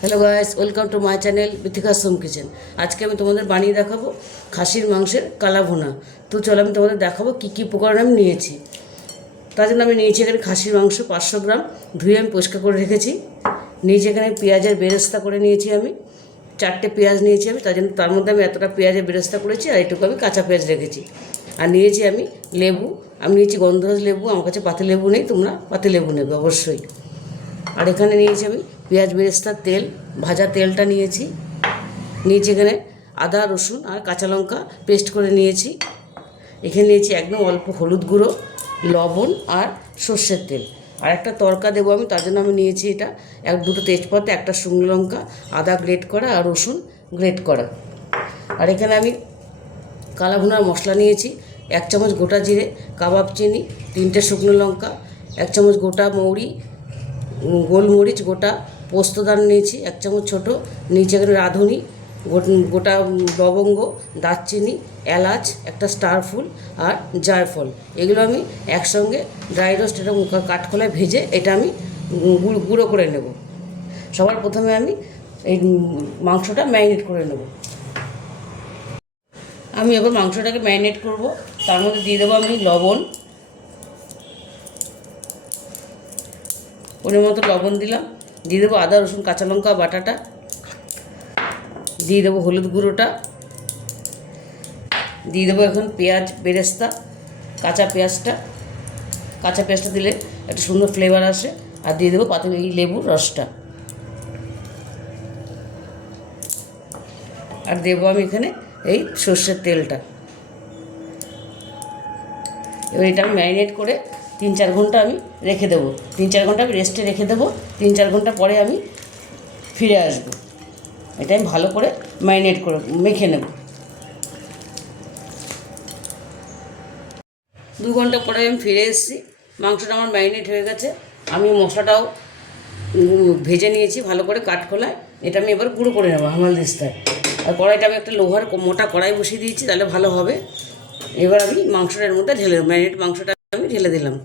Hello guys, welcome to my channel Bithika's home kitchen. আজকে আমি তোমাদের বানিয়ে দেখাবো খাসির মাংসের কালা ভুনা। তো চলো আমি তোমাদের দেখাবো কী কী উপকরণ আমি নিয়েছি। তার জন্য আমি নিয়েছি এখানে খাসির মাংস 500 গ্রাম, ধুয়ে আমি পরিষ্কার করে রেখেছি। নিয়েছি এখানে পেঁয়াজের বেরেস্তা করে নিয়েছি আমি 4টে পেঁয়াজ নিয়েছি আমি, তার মধ্যে আমি এতটা পেঁয়াজের বেরেস্তা করেছি আর এটুকু আমি কাঁচা পেঁয়াজ রেখেছি। আর নিয়েছি আমি লেবু, আমি নিয়েছি গন্ধরাজ লেবু, আমার কাছে পাতি লেবু নেই, তোমরা পাতি লেবু নেবে অবশ্যই। আর এখানে নিয়েছি আমি পেঁয়াজ বেরেস্তার তেল, ভাজা তেলটা নিয়েছি এখানে আদা রসুন আর কাঁচা লঙ্কা পেস্ট করে নিয়েছি। এখানে নিয়েছি একদম অল্প হলুদ গুঁড়ো, লবণ আর সর্ষের তেল। আর একটা তড়কা দেবো আমি, তার জন্য আমি নিয়েছি এটা দুটো তেজপাতা, একটা শুকনো লঙ্কা, আদা গ্রেট করা আর রসুন গ্রেট করা। আর এখানে আমি কালা ভুনার মশলা নিয়েছি 1 চামচ গোটা জিরে, কাবাব চিনি, 3টে শুকনো লঙ্কা, 1 চামচ গোটা মৌরি, গোলমরিচ গোটা, পোস্তদানা নিয়েছি 1 চামচ ছোটো, নিচে এখানে রাঁধুনি, গোটা লবঙ্গ, দারচিনি, এলাচ, একটা স্টার ফুল আর জায়ফল। এগুলো আমি একসঙ্গে ড্রাই রোস্ট এটা কাঠখোলায় ভেজে এটা আমি গুঁড়ো করে নেব। সবার প্রথমে আমি এই মাংসটা ম্যারিনেট করে নেব। আমি এবার মাংসটাকে ম্যারিনেট করব। তার মধ্যে দিয়ে দেবো আমি লবণ, মতো লবণ দিলাম, দিয়ে দেবো আদা রসুন কাঁচা লঙ্কা বাটাটা, দিয়ে দেবো হলুদ গুঁড়োটা, দিয়ে দেবো এখন পেঁয়াজ বেরেস্তা, কাঁচা পেঁয়াজটা দিলে একটা সুন্দর ফ্লেভার আসে, আর দিয়ে দেবো এই লেবুর রসটা, আর দেবো আমি এখানে এই সর্ষের তেলটা। এবার এটা আমি ম্যারিনেট করে 3-4 ঘন্টা আমি রেখে দেবো। 3-4 ঘন্টা আমি রেস্টে রেখে দেবো। 3-4 ঘন্টা পরে আমি ফিরে আসবো। এটা আমি ভালো করে ম্যারিনেট করে মেখে নেব। 2 ঘন্টা পরে আমি ফিরে এসেছি। মাংসটা আমার ম্যারিনেট হয়ে গেছে। আমি মশলাটাও ভেজে নিয়েছি ভালো করে কাঠখোলায়। এটা আমি এবার গুঁড়ো করে নেবো হামালদিস্তায়। আর কড়াইটা আমি একটা লোহার মোটা কড়াই বসিয়ে দিয়েছি, তাহলে ভালো হবে। এবার আমি মাংসটার মধ্যে ঢেলে দেবো, ম্যারিনেট মাংসটা আমি ঢেলে দিলাম।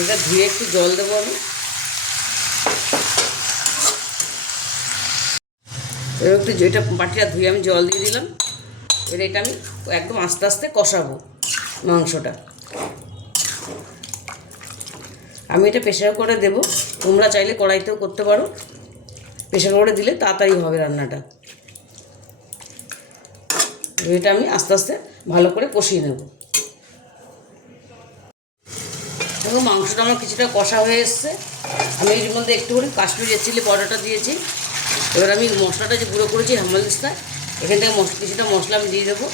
এটা ধুয়ে একটু জল দেবো আমি। এবার একটু এটা বাটিটা ধুয়ে আমি জল দিয়ে দিলাম। এবার এটা আমি একদম আস্তে আস্তে কষাবো মাংসটা। আমি এটা প্রেশার করে দেবো, তোমরা চাইলে কড়াইতেও করতে পারো। প্রেশার করে দিলে তাড়াতাড়ি হবে রান্নাটা। এটা আমি আস্তে আস্তে ভালো করে কষিয়ে নেব। দেখো মাংসটা আমার কিছুটা কষা হয়ে এসছে। আমি এর মধ্যে একটুখানি কাশ্মীরি চিলি পাউডারটা দিয়েছি। এবার আমি মশলাটা যে গুঁড়ো করেছি হামালদিস্তায়, এখান থেকে কিছুটা মশলা আমি দিয়ে দেবো।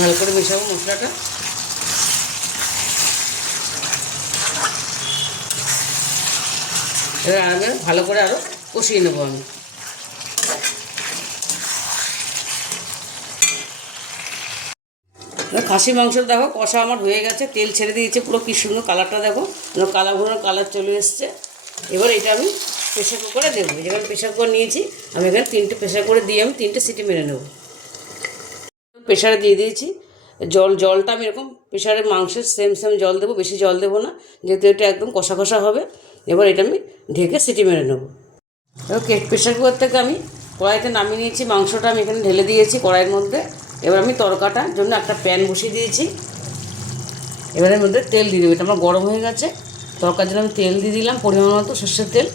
ভালো করে মেশাবো মশলাটা। এবার আমি ভালো করে আরও কষিয়ে নেবো আমি। খাসি মাংস দেখো কষা আমার হয়ে গেছে, তেল ছেড়ে দিয়েছে পুরো, কি সুন্দর কালারটা দেখো, কালার চলে এসছে। এবার এটা আমি প্রেশার কুকারে দেবো। যেখানে প্রেশার কুকার নিয়েছি আমি এখানে 3টে প্রেশার কুকারে দিয়ে আমি 3টে সিটি মেরে নেব। প্রেশারে দিয়ে দিয়েছি জলটা আমি এরকম প্রেশারে মাংসের সেম জল দেবো, বেশি জল দেবো না, যেহেতু এটা একদম কষা কষা হবে। এবার এটা আমি ঢেকে সিটি মেরে নেবো। ওকে, প্রেশার কুকার থেকে আমি কড়াইতে নামিয়ে নিয়েছি, মাংসটা আমি এখানে ঢেলে দিয়েছি কড়াইয়ের মধ্যে। এবার আমি তরকাটার জন্য একটা প্যান বসিয়ে দিয়েছি। এবারের মধ্যে তেল দিয়ে দেবো। এটা আমার গরম হয়ে গেছে। তরকার জন্য আমি তেল দিয়ে দিলাম পরিমাণ মতো, সর্ষের তেল।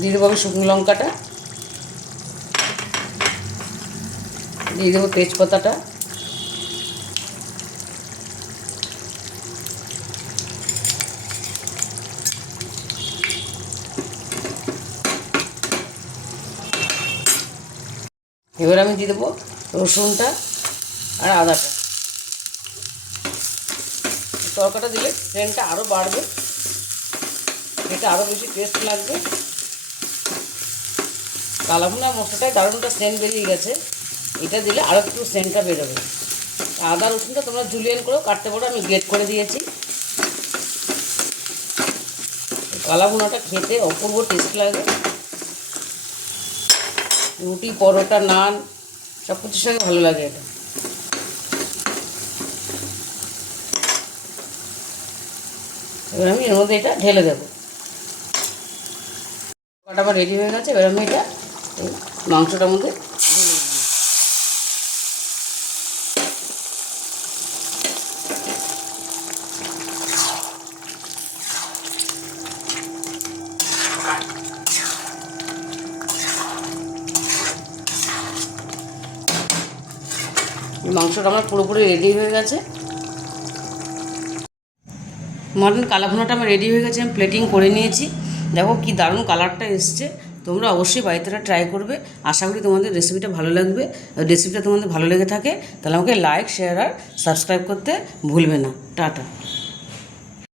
দিয়ে দেবো আমি শুকনো লঙ্কাটা, দিয়ে দেবো তেজপাতাটা, এবার আমি দিয়ে দেবো রসুনটা আর আদাটা। তরকাটা দিলে ট্রেনটা আরও বাড়বে, এটা আরও বেশি টেস্ট লাগবে। কালা ভুনা মশলাটায় দারুণ একটা সেন্ট বেরিয়ে গেছে। এটা দিলে আরও একটু সেন্টটা বেরোবে। আদা রসুনটা তোমরা জুলিয়ান করেও কাটতে পারো, আমি গ্রেট করে দিয়েছি। কালা ভুনাটা খেতে অপূর্ব টেস্ট লাগে, রুটি পরোটা নান সব কিছুর সঙ্গে ভালো লাগে এটা। এবার আমি এর মধ্যে এটা ঢেলে দেবো। কাটা আমার রেডি হয়ে গেছে, এবার আমি এটা মাংসটার মধ্যে ঢেলে দেবো। মাংসটা আমার পুরোপুরি রেডি হয়ে গেছে। মাটন কালা ভুনাটা আমার রেডি হয়ে গেছে, আমি প্লেটিং করে নিয়েছি। দেখো কি দারুণ কালারটা এসছে। তোমরা অবশ্যই বাড়িতে ট্রাই করবে, আশা করি তোমাদের রেসিপিটা ভালো লাগবে। রেসিপিটা তোমাদের ভালো লেগে থাকে তাহলে আমাকে লাইক শেয়ার আর সাবস্ক্রাইব করতে ভুলবে না। টাটা।